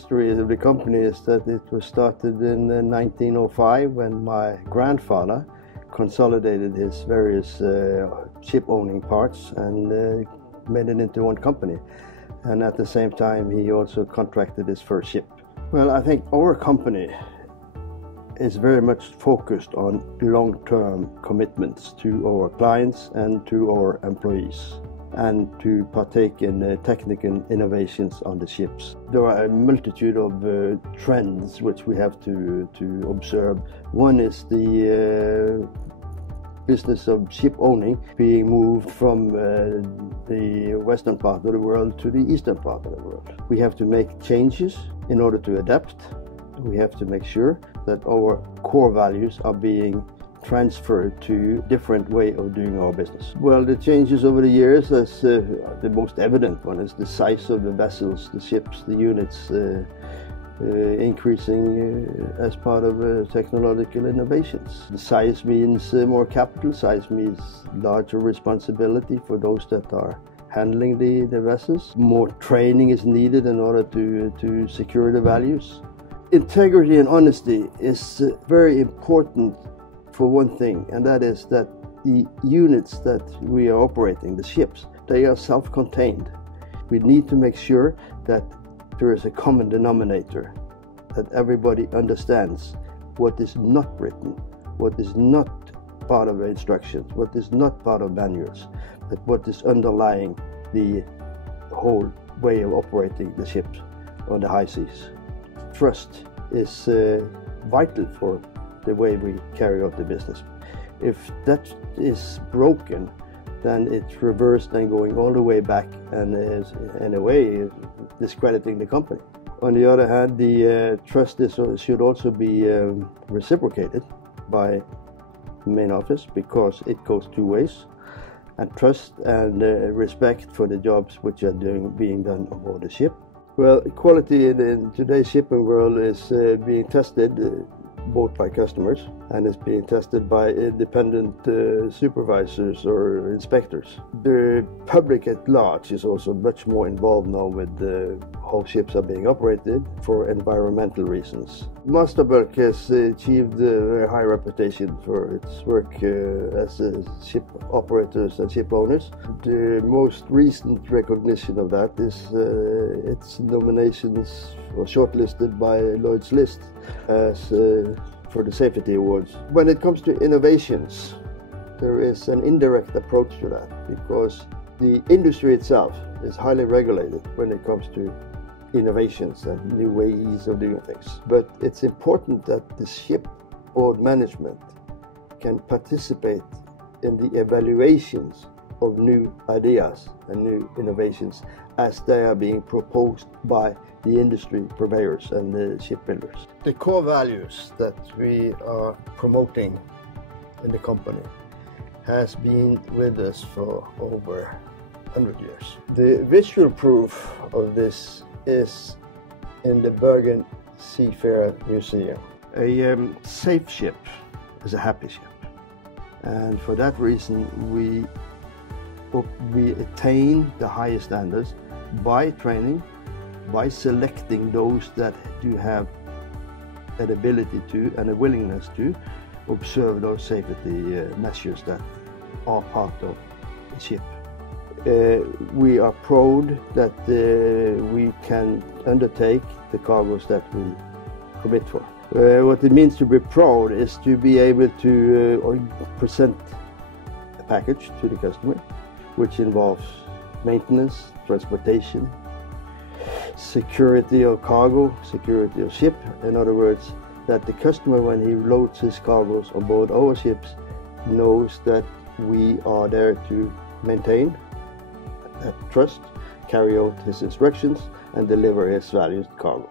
history of the company is that it was started in 1905 when my grandfather consolidated his various ship owning parts and made it into one company. And at the same time he also contracted his first ship. Well, I think our company is very much focused on long-term commitments to our clients and to our employees, and to partake in technical innovations on the ships. There are a multitude of trends which we have to observe. One is the business of ship owning being moved from the western part of the world to the eastern part of the world. We have to make changes in order to adapt. We have to make sure that our core values are being transferred to different way of doing our business. Well, the changes over the years, as the most evident one is the size of the vessels, the ships, the units increasing as part of technological innovations. The size means more capital, size means larger responsibility for those that are handling the vessels. More training is needed in order to secure the values. Integrity and honesty is very important for one thing, and that is that the units that we are operating, the ships, they are self-contained. We need to make sure that there is a common denominator, that everybody understands what is not written, what is not part of the instructions, what is not part of manuals, but what is underlying the whole way of operating the ships on the high seas. Trust is vital for the way we carry out the business. If that is broken, then it's reversed and going all the way back, and is in a way discrediting the company. On the other hand, the trust should also be reciprocated by the main office, because it goes two ways. And trust and respect for the jobs which are being done aboard the ship. Well, quality in today's shipping world is being tested both by customers and is being tested by independent supervisors or inspectors. The public at large is also much more involved now with how ships are being operated for environmental reasons. Masterbulk has achieved a very high reputation for its work as ship operators and ship owners. The most recent recognition of that is its nominations or shortlisted by Lloyd's List as for the safety awards. When it comes to innovations, there is an indirect approach to that, because the industry itself is highly regulated when it comes to innovations and new ways of doing things. But it's important that the shipboard management can participate in the evaluations of new ideas and new innovations as they are being proposed by the industry purveyors and the shipbuilders. The core values that we are promoting in the company has been with us for over 100 years. The visual proof of this is in the Bergen Seafarer Museum. A safe ship is a happy ship, and for that reason we attain the highest standards by training, by selecting those that do have an ability to and a willingness to observe those safety measures that are part of the ship. We are proud that we can undertake the cargoes that we commit for. What it means to be proud is to be able to present a package to the customer, which involves maintenance, transportation, security of cargo, security of ship. In other words, that the customer, when he loads his cargoes on board our ships, knows that we are there to maintain that trust, carry out his instructions, and deliver his valued cargo.